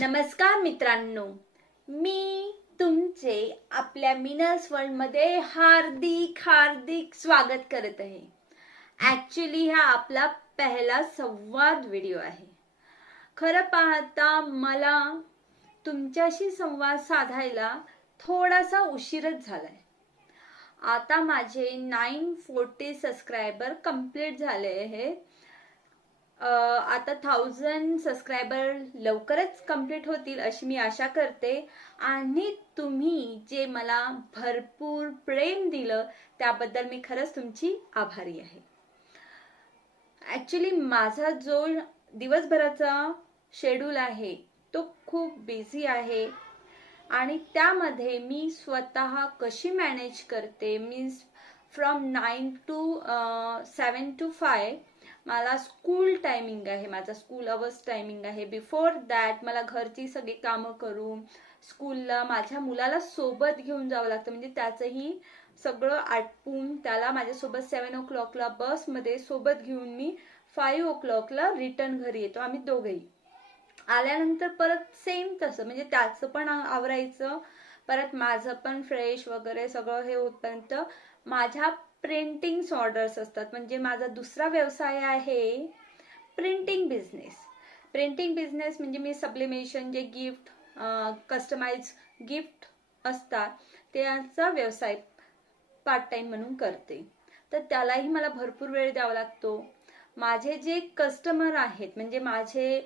नमस्कार मित्रांनो. मी तुमचे आपल्या मिनर्स वर्ल्डमध्ये हार्दिक हार्दिक स्वागत करत आहे. ऍक्च्युली हा आपला पहिला संवाद व्हिडिओ आहे. खरं पाहता मला तुमच्याशी संवाद साधायला थोडासा उशीरच झालाय. आता माझे नाईन फोर्टी सबस्क्रायबर कंप्लीट झाले आहे आता थाउजंड सबस्क्रायबर लवकरच कंप्लीट होतील अशी मी आशा करते. आणि तुम्ही जे मला भरपूर प्रेम दिलं त्याबद्दल मी खरंच तुमची आभारी आहे. ॲक्च्युली माझा जो दिवसभराचा शेड्यूल आहे तो खूप बिझी आहे. आणि त्यामध्ये मी स्वतः कशी मॅनेज करते? Means from nine to seven to five मला स्कूल टायमिंग आहे माझा स्कूल अवर्स टायमिंग आहे. बिफोर दॅट मला घरची सगळी कामं करून स्कूलला माझ्या मुलाला सोबत घेऊन जावं लागतं. म्हणजे त्याचंही सगळं आटपून त्याला माझ्यासोबत सेवन ओ क्लॉकला बसमध्ये सोबत घेऊन मी फाईव्ह ओ क्लॉकला रिटर्न घरी येतो आम्ही दोघेही. आल्यानंतर परत सेम तसं म्हणजे त्याचं पण आवरायचं. परत माझं पण फ्रेश वगैरे सगळं हे होतपर्यंत माझ्या प्रिंटिंग ऑर्डर्स असतात. म्हणजे माझा दुसरा व्यवसाय आहे प्रिंटिंग बिझनेस. प्रिंटिंग बिझनेस म्हणजे मी सप्लिमेशन जे गिफ्ट कस्टमाइज गिफ्ट असतात त्याचा व्यवसाय पार्ट टाइम म्हणून करते. तर त्यालाही मला भरपूर वेळ द्यावा लागतो. माझे जे कस्टमर आहेत म्हणजे माझे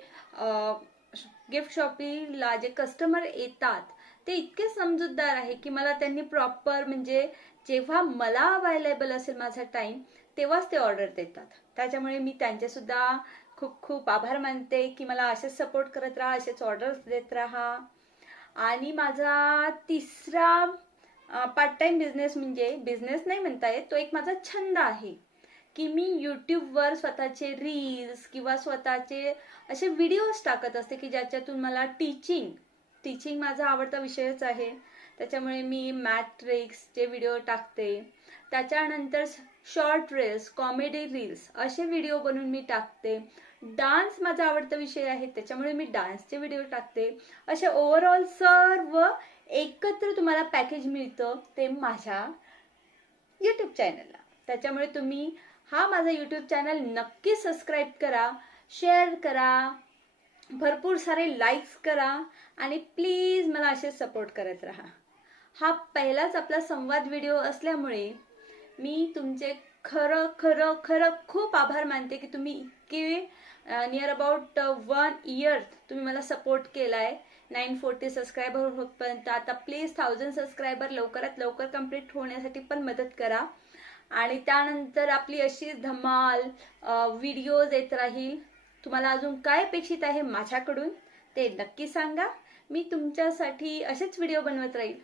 गिफ्ट शॉपिंगला जे कस्टमर येतात ते इतके समजूतदार आहे की मला त्यांनी प्रॉपर म्हणजे जेव्हा मला अवेलेबल असेल माझा टाइम तेव्हाच ते ऑर्डर देतात. त्याच्यामुळे मी त्यांचेसुद्धा खूप खूप आभार मानते की मला असेच सपोर्ट करत राहा असेच ऑर्डर्स देत राहा. आणि माझा तिसरा पार्ट टाइम बिझनेस म्हणजे बिझनेस नाही म्हणता येत तो एक माझा छंद आहे. की मी यूट्यूबवर स्वतःचे रील्स किंवा स्वतःचे असे व्हिडिओज टाकत असते की ज्याच्यातून मला टीचिंग टीचिंग माझा आवडता विषयच आहे. त्याच्यामुळे मी मॅट्रिक्सचे व्हिडिओ टाकते त्याच्यानंतर शॉर्ट रील्स कॉमेडी रील्स असे व्हिडिओ बनवून मी टाकते. डान्स माझा आवडता विषय आहे त्याच्यामुळे मी डान्सचे व्हिडिओ टाकते. असे ओव्हरऑल सर्व एकत्र तुम्हाला पॅकेज मिळतं ते माझ्या यूट्यूब चॅनलला त्याच्यामुळे तुम्ही हा माझा यूट्यूब चॅनल नक्की सबस्क्राईब करा शेअर करा. भरपूर सारे लाईक्स करा आणि प्लीज मला असे सपोर्ट करत राहा. हा पहिलाच आपला संवाद व्हिडिओ असल्यामुळे मी तुमचे खरं खरं खरं खूप आभार मानते की तुम्ही इतके नियर अबाउट वन इयर तुम्ही मला सपोर्ट केलाय. नाईन फोर्टी सबस्क्रायबर होतपर्यंत आता प्लीज थाउजंड सबस्क्रायबर लवकरात लवकर कंप्लीट होण्यासाठी पण मदत करा. आणि त्यानंतर आपली अशी धमाल व्हिडिओज येत राहील. तुम्हाला अजून काय अपेक्षित आहे माझ्याकडून ते नक्की सांगा. मी तुमच्यासाठी असेच व्हिडिओ बनवत राहील.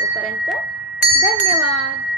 तोपर्यंत धन्यवाद.